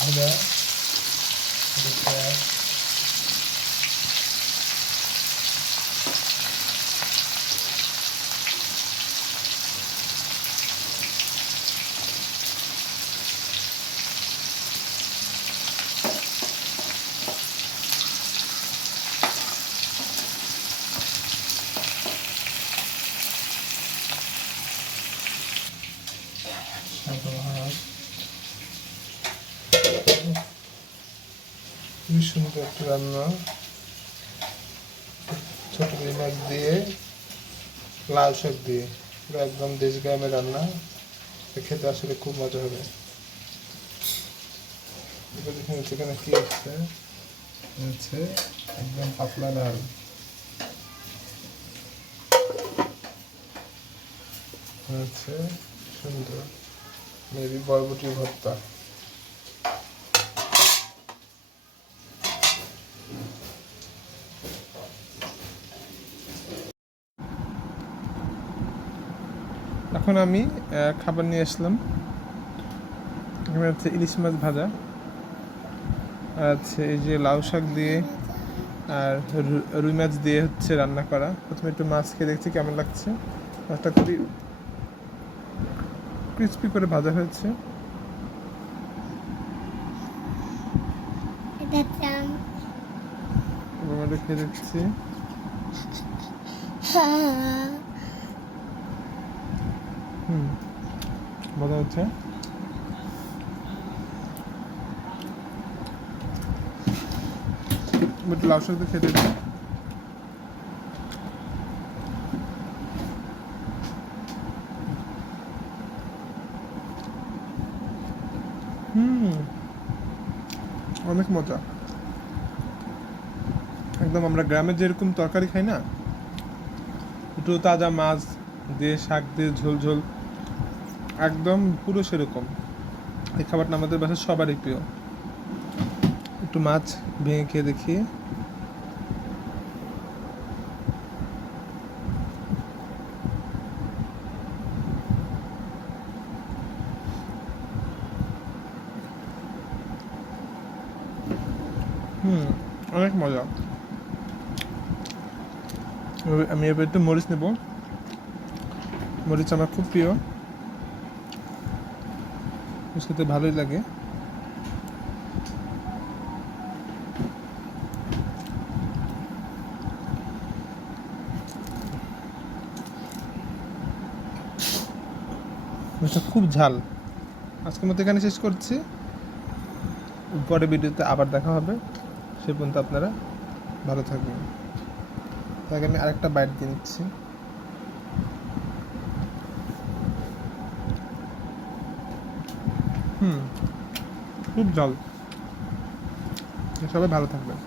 জিরা একটু পেঁয়াজ সাদা ভাত খুবই সুন্দর একটা রান্না। ছোট মাছ দিয়ে, লাল শাক দিয়ে। পুরো একদম দেশ গ্রামের রান্না। খেতে আসলে খুব মজা হবে। এবার দেখুন সেখানে কি আছে। হচ্ছে একদম পাতলা ডাল। আছে সুন্দর, মেবি বরবটি ভর্তা। এখন আমি খাবার নিয়ে আসলাম। এখানে হচ্ছে ইলিশ মাছ ভাজা হচ্ছে এই যে লাউ শাক দিয়ে আর রুই মাছ দিয়ে হচ্ছে রান্না করা। প্রথমে একটু মাছ খেয়ে দেখছি কেমন লাগছে। মাছটা খুবই ক্রিস্পি করে ভাজা হয়েছে। খেয়ে দেখছি। হুম। হচ্ছে? একটু লাউ শাক খেতে দিই হুম। অনেক মজা। একদম আমরা গ্রামে যেরকম তরকারি খাই না, একটু তাজা মাছ দিয়ে শাক দিয়ে ঝোল ঝোল, একদম পুরো সেরকম। এই খাবারটা আমাদের বাসায় সবারই প্রিয়। একটু মাছ ভেঙে খেয়ে দেখি। হুম, অনেক মজা। আমি এবার একটু মরিচ নেব। মরিচ আমার খুব প্রিয়। মরিচ খেতে ভালোই লাগে। খুব ঝাল। আজকের মতো এখানে শেষ করছি। পরে ভিডিওতে আবার দেখা হবে। সে পর্যন্ত আপনারা ভালো থাকবেন। তাকে আমি আরেকটা বাইট দিয়ে নিচ্ছি। হুম খুব জল। সবাই ভালো থাকবেন।